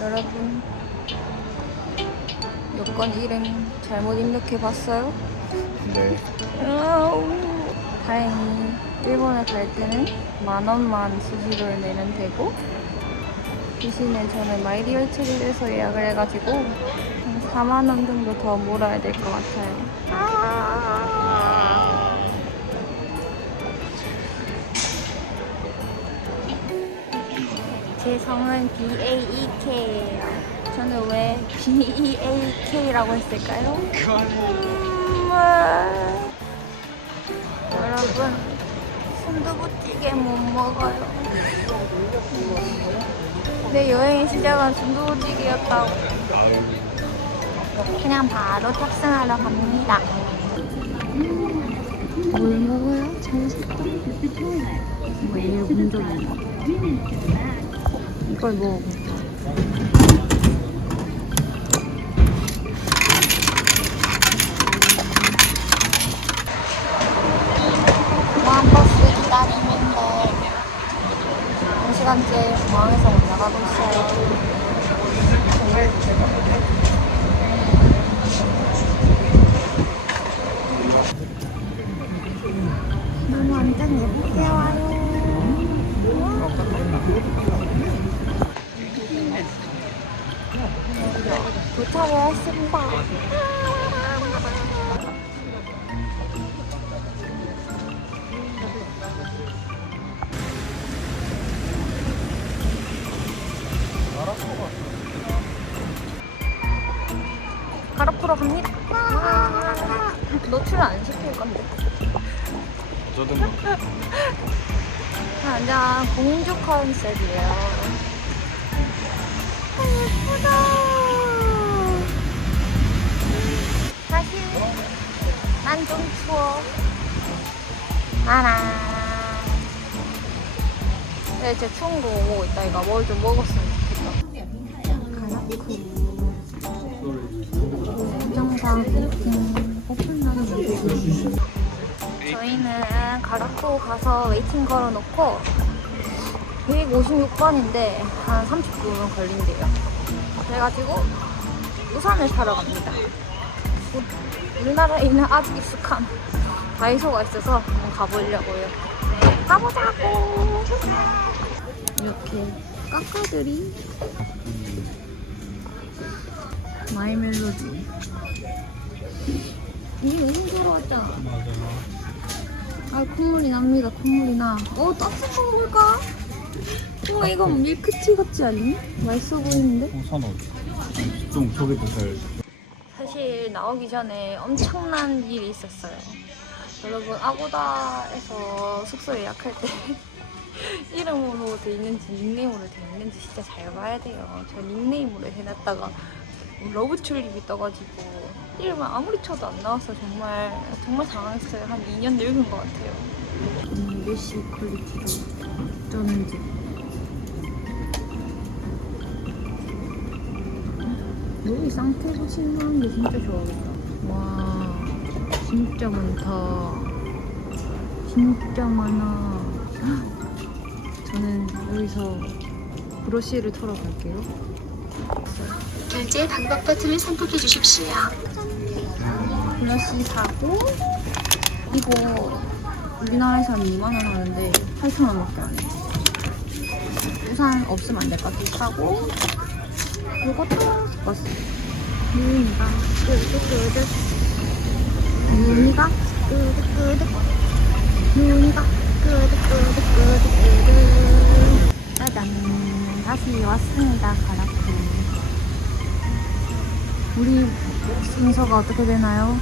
여러분 여권 이름 잘못 입력해 봤어요? 네. 아우. 다행히 일본에 갈 때는 만 원만 수수료를 내면 되고 대신에 저는 마이리 열차리에서 예약을 해가지고 한 4만 원 정도 더 몰아야 될 것 같아요. 아. 제 성은 B-A-E-K예요. 저는 왜 B-E-A-K라고 했을까요? 음, 아. 여러분, 순두부찌개 못 먹어요. 내 여행의 시작은 순두부찌개였다고. 그냥 바로 탑승하러 갑니다. 뭘 먹어요? 잘 샀다. 뭐 얘를 본적 이 이걸 먹어볼까? 공 가로프로 갑니다. 노출 안 시킬 건데. 뭐. 완전 공주 컨셉이에요. 아, 예쁘다. 사실 난 좀 추워. 알아. 네, 제 먹고 있다. 이거 뭘 좀 먹었으 저희는 가락도 가서 웨이팅 걸어놓고 156번인데 한 30분은 걸린대요. 그래가지고 우산을 사러 갑니다. 우리나라에 있는 아주 익숙한 다이소가 있어서 한번 가보려고요. 가보자고! 이렇게 까까들이 마이 멜로디 이게 너무 들어왔잖아. 아 콧물이 납니다. 콧물이 나. 어 따뜻한 거 먹을까? 뭔가 이건 밀크티 같지 않니? 맛있어 보이는데? 어, 산업. 좀 저기도 잘. 사실 나오기 전에 엄청난 일이 있었어요. 여러분 아고다에서 숙소 예약할 때 이름으로 돼 있는지 닉네임으로 돼 있는지 진짜 잘 봐야 돼요. 저 닉네임으로 해놨다가 러브 튤립이 떠가지고 이름을 아무리 쳐도 안 나와서 정말 정말 당황했어요. 한 2년 늙은 것 같아요. 음, 메시 퀄리티로 어쩐지 여기 상태고 신나는 게 진짜 좋아하겠다. 와, 진짜 많다. 진짜 많아. 헉, 저는 여기서 브러쉬를 털어 갈게요. 결제 방법 버튼을 선택해 주십시오. 브러쉬 사고 이거 우리나라에서는 2만 원 하는데 8천 원밖에 안 해. 우산 없으면 안 될 것 같아 사고 이것도 섞었어. 유니가 끄득끄득 유니가 끄득끄득 유니가 끄득끄득 끄득끄득 짜잔 다시 왔습니다 가라쿠 우리 순서가 어떻게 되나요?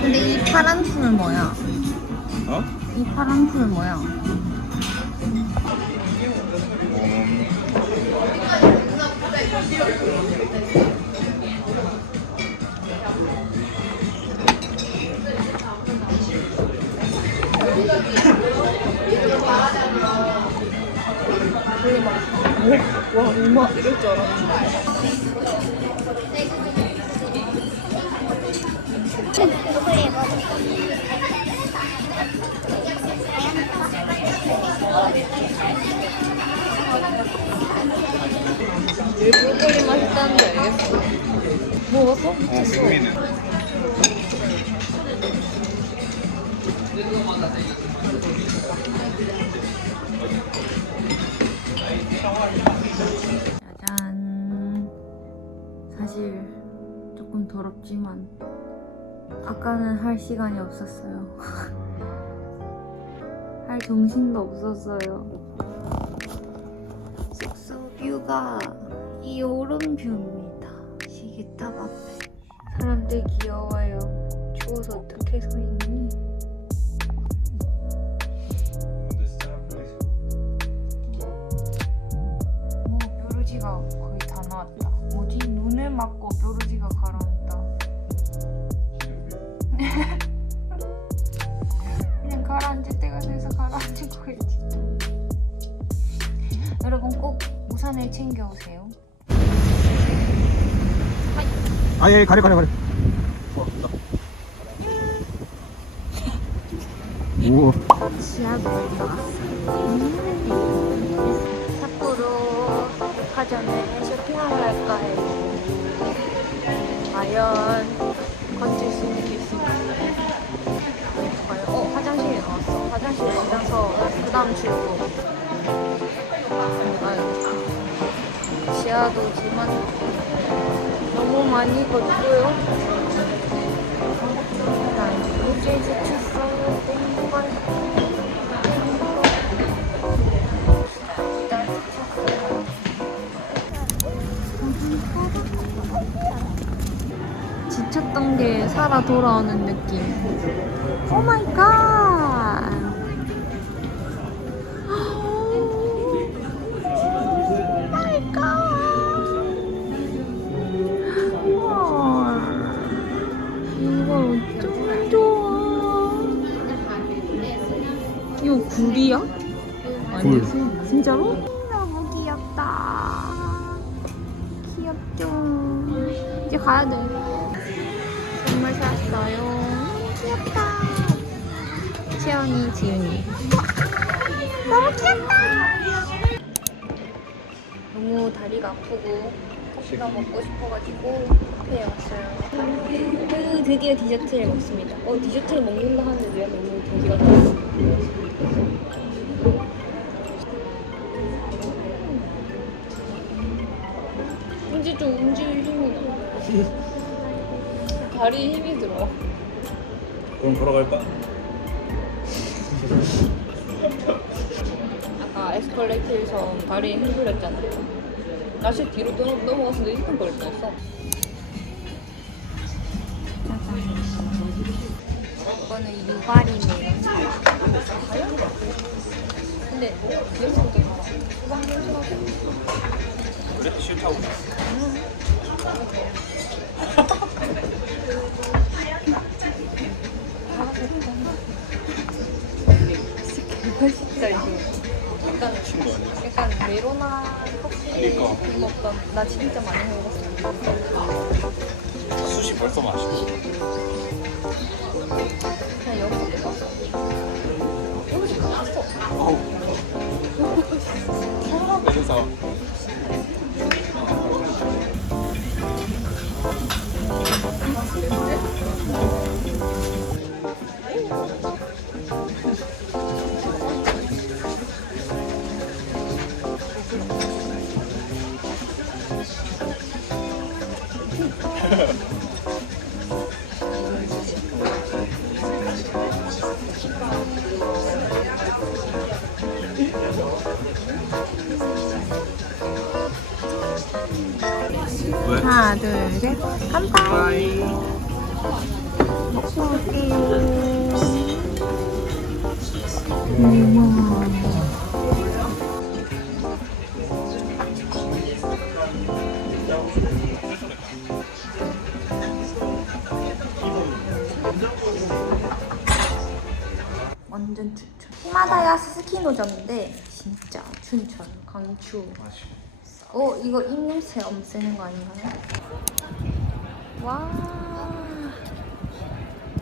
근데 이 파란 풀 뭐야? 어? 이 파란 풀 뭐야? 와, 엄마 이럴 줄 알았는데. 맛있다는지 알겠어. 먹었어? 어. 승민은. 짜잔. 사실 조금 더럽지만 아까는 할 시간이 없었어요. 할 정신도 없었어요. 숙소 뷰가 이 오름 뷰입니다. 시계탑 앞에. 사람들 귀여워요. 추워서 어떻게 서 있니? 오, 뾰루지가 거의 다 나왔다. 뭐지? 눈을 맞고 뾰루지가 꼭 우산을 챙겨 오세요. 아, 예, 가려, 가려, 가려. 오, 지하철 나왔어요. 삿포로 백화점에 쇼핑하러 갈까요? 과연 건질 수 있을까요? 어 화장실에 나왔어. 화장실 가서 그 다음 출구. 지하도 지만 너무 많이 걷고요. 공부가 지쳤던 게 살아 돌아오는 느낌. 오 마이 갓! 굴이야? 아니지? 진짜로? 너무 귀엽다. 귀엽죠? 이제 가야 돼. 선물 샀어요. 귀엽다. 채연이, 지윤이. 너무 귀엽다. 너무 다리가 아프고 커피가 먹고 싶어가지고 카페에 왔어요. 그 드디어 디저트를 먹습니다. 어 디저트를 먹는다 하는데 왜 너무 돼지가 됐어? 이제 좀 움직일 힘이 나. 다리에 힘이 들어. 그럼 돌아갈까? 아까 에스컬레이터에서 다리에 힘 들였잖아요. 다시 뒤로 또 넘어가서 내리던 걸 뻔했어. 이거는 유발이네요. 근데 냄새부터 좋아. 후방 냄새가 그래, 싫다고. 약간 약간 메로나 커피 그러니까. 먹던 나 진짜 많이 먹었어. 수시 벌써 마시고. 그냥 여기서 먹었어. 여기서. 어우. 그래서 왜? 하나, 둘, 셋. 깜빡이. 완전 추천. 히마다야 스키 노점인데 진짜 춘천 강추. 어 이거 입냄새 없애는 거 아닌가요? 와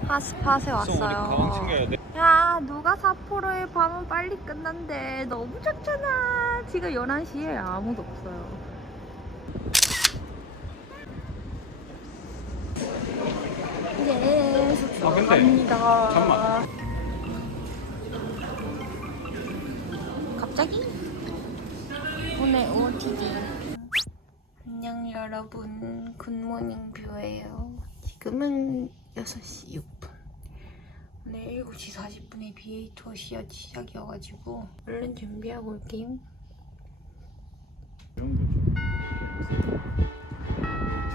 하스팟에 왔어요. 야 누가 사포로의 밤은 빨리 끝난대 너무 좋잖아. 지금 11시에 아무도 없어요. 예, 숙소 아, 근데 갑니다. 잠깐만. 갑자기? 오늘 OOTD 안녕 여러분. 굿모닝 뷰예요. 지금은 6시 6분. 오늘 7시 40분에 BA 투어 시어 시작이어가지고 얼른 준비하고 올게요.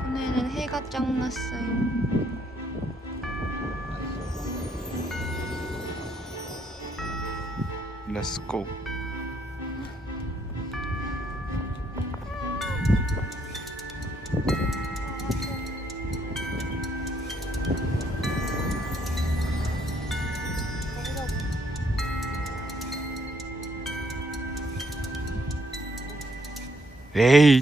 손에는 해가 짱 났어요. Let's go. 에이.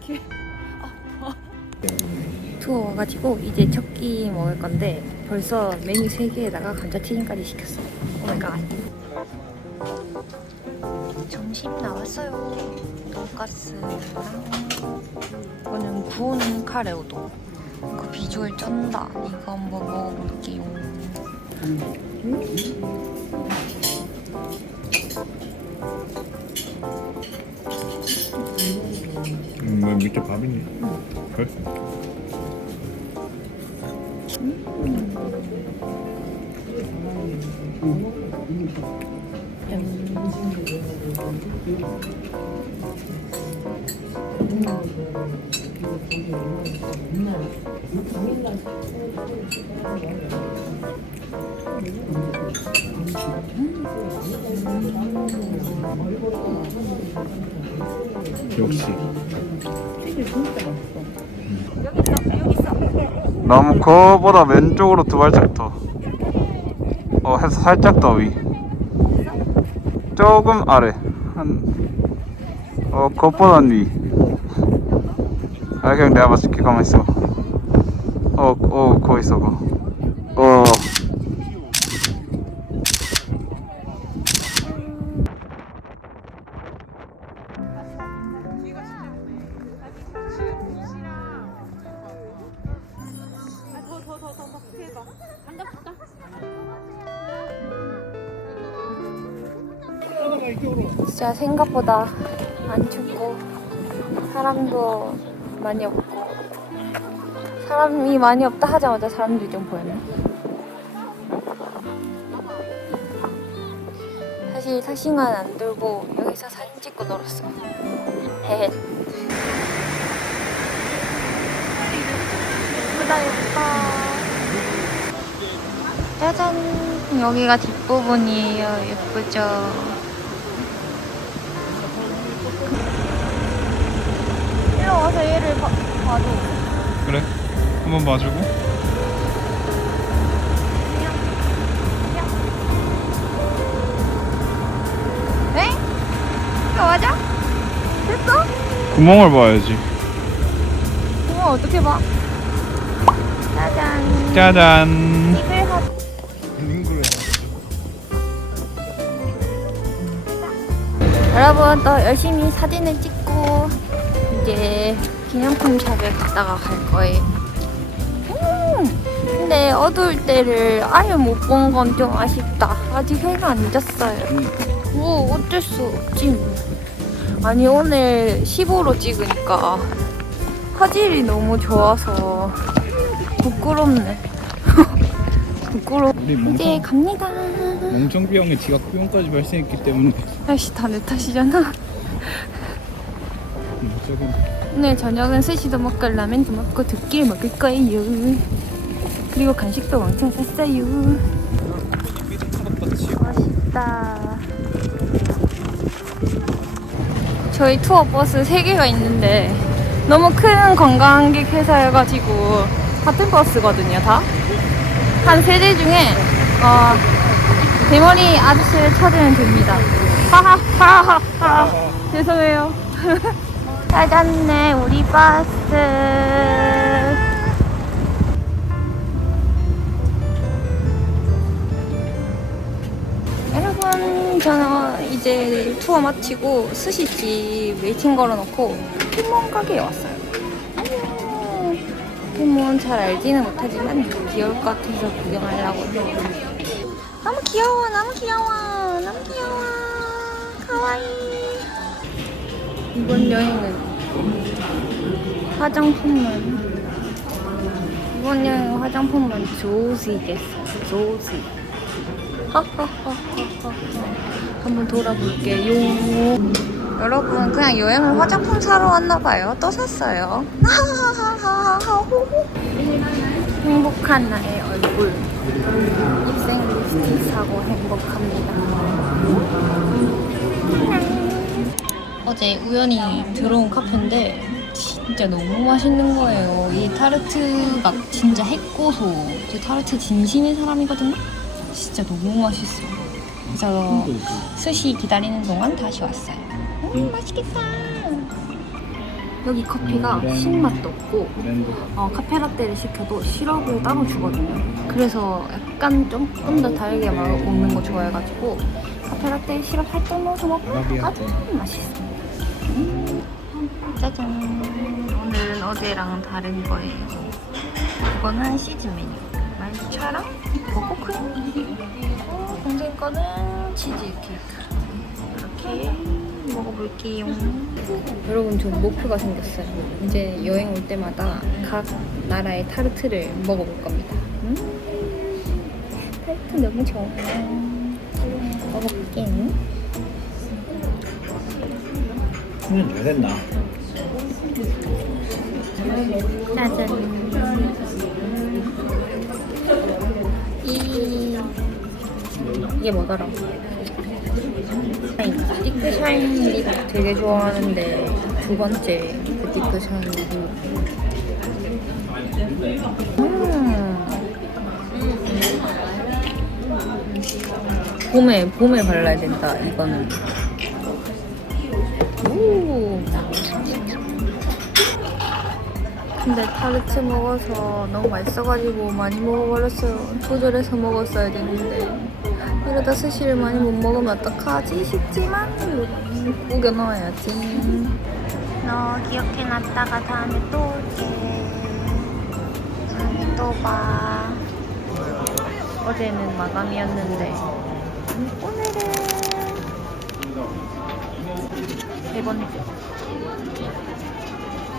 투어 와가지고 이제 첫 끼 먹을 건데 벌써 메뉴 3개에다가 감자튀김까지 시켰어. 오마이갓. 점심 나왔어요. 돈가스랑 이거는 구운 카레 우동 그 비주얼 쩐다. 이거 한번 먹어볼게요. 음, 밑에 밥이니? 그래? 역시. 너무 그거보다 왼쪽으로 두 발짝 더. 어, 해서 살짝 더 위. 조금 아래. 한, 어, 그것보다 위. 아, 그냥 내가 맞출게. 가만 있어. 어, 어, 거기 있어, 거. 어. 진짜 생각보다 안 춥고 사람도 많이 없고. 사람이 많이 없다 하자마자 사람들이 좀 보였네. 사실 사진관 안 들고 여기서 사진 찍고 놀았어요. 헤헤. 예쁘다 예뻐. 짜잔. 여기가 뒷부분이에요. 예쁘죠 와서 얘를 봐, 봐줘. 그래. 한번 봐주고. 네? 이거 맞아? 됐어? 구멍을 봐야지. 이거 어떻게 봐? 짜잔. 짜잔. 여러분 또 열심히 사진을 찍고 이제 기념품 샵에 갔다가 갈 거예요. 음, 근데 어두울 때를 아예 못 본 건 좀 아쉽다. 아직 해가 안 졌어요. 뭐 어쩔 수 없지. 뭐. 아니 오늘 15로 찍으니까 화질이 너무 좋아서 부끄럽네. 부끄러. 이제 갑니다. 멍청비 형의 지각 후용까지 발생했기 때문에 아이씨 다 내 탓이잖아 오늘 저녁은 스시도 먹고 라면도 먹고 두끼를 먹을 거예요. 그리고 간식도 왕창 샀어요. 멋있다. 저희 투어 버스 3개가 있는데 너무 큰 관광객 회사여가지고 같은 버스거든요, 다. 한 세 대 중에 어, 대머리 아저씨를 찾으면 됩니다. 하하하하. 죄송해요. 찾았네, 우리 버스. 여러분, 저는 이제 투어 마치고 스시집 웨이팅 걸어놓고 포켓몬 가게에 왔어요. 안녕. 포켓몬 잘 알지는 못하지만 귀여울 것 같아서 구경하려고. 너무 귀여워, 너무 귀여워, 너무 귀여워. 가와이. 이번 여행은 화장품만 조지 됐어. 조지. 하하하하하. 한번 돌아볼게요. 여러분 그냥 여행을 화장품 사러 왔나봐요. 또 샀어요. 행복한 나의 얼굴. 입생 립스틱 사고 행복합니다. 어제 우연히 들어온 카페인데 진짜 너무 맛있는 거예요. 이 타르트가 진짜 핵고소. 저 타르트 진심인 사람이거든요. 진짜 너무 맛있어요. 그래서 스시 기다리는 동안 다시 왔어요. 음, 맛있겠다. 여기 커피가 신맛도 없고 어, 카페라떼를 시켜도 시럽을 따로 주거든요. 그래서 약간 조금 더 달게 막 먹는 거 좋아해가지고 카페라떼 시럽 살짝 넣어서 먹으면 아주. 음, 짜잔. 오늘은 어제랑 다른 거예요. 이거는 시즌 메뉴. 말차랑 버거크림. 어, 동생 거는 치즈 케이크. 이렇게 먹어볼게요. 여러분, 저 목표가 생겼어요. 이제 여행 올 때마다 각 나라의 타르트를 먹어볼 겁니다. 음? 타르트 너무 좋아요. 먹어볼게요. 훈련 잘 됐나? 이 이게 뭐더라? 디크 샤인 립 되게 좋아하는데 두 번째 그 디크 샤인 립. 음. 봄에 봄에 발라야 된다. 이거는. 근데 타르트 먹어서 너무 맛있어가지고 많이 먹어버렸어요. 조절해서 먹었어야 되는데 이러다 스시를 많이 못 먹으면 어떡하지 싶지만 우겨 넣어야지. 너 기억해놨다가 다음에 또 올게. 다음에 또 봐. 어제는 마감이었는데 오늘은 세 번째.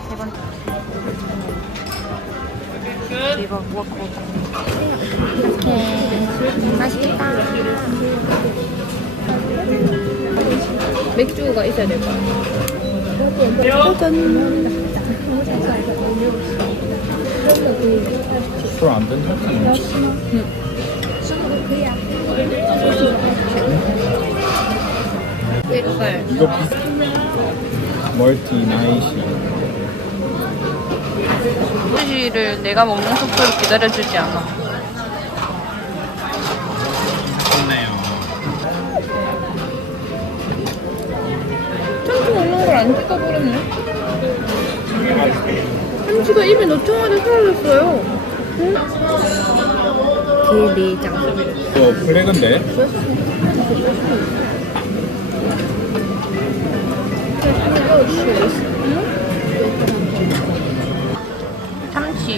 세 번째. 대박. 우와 커 이렇게 맛있겠다. 맥주가 있어야 될 짜잔 술안 된다. 쌀 이거 비... 멀티 나이시. 스시를 내가 먹는 속도로 기다려주지 않아. 좋네요. 참치 먹는 걸 안 찍어버렸네. 참치가 입에 넣자마자 사라졌어요. 그 내장. 이거 블랙인데? 참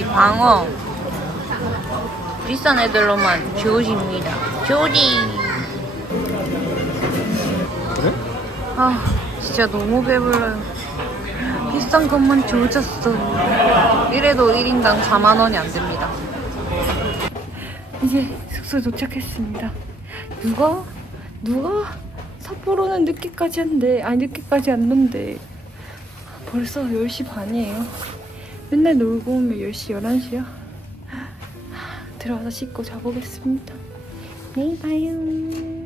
치, 방어. 비싼 애들로만 조지입니다. 조지. 그래? 아 진짜 너무 배불러요. 비싼 것만 조졌어. 이래도 1인당 4만 원이 안 됩니다. 이제 숙소에 도착했습니다. 누가? 누가? 삿포로는 늦게까지 한대. 아니 늦게까지 안 논대 벌써 10시 반이에요. 맨날 놀고 오면 10시, 11시야. 들어가서 씻고 자보겠습니다. 내일 봐요.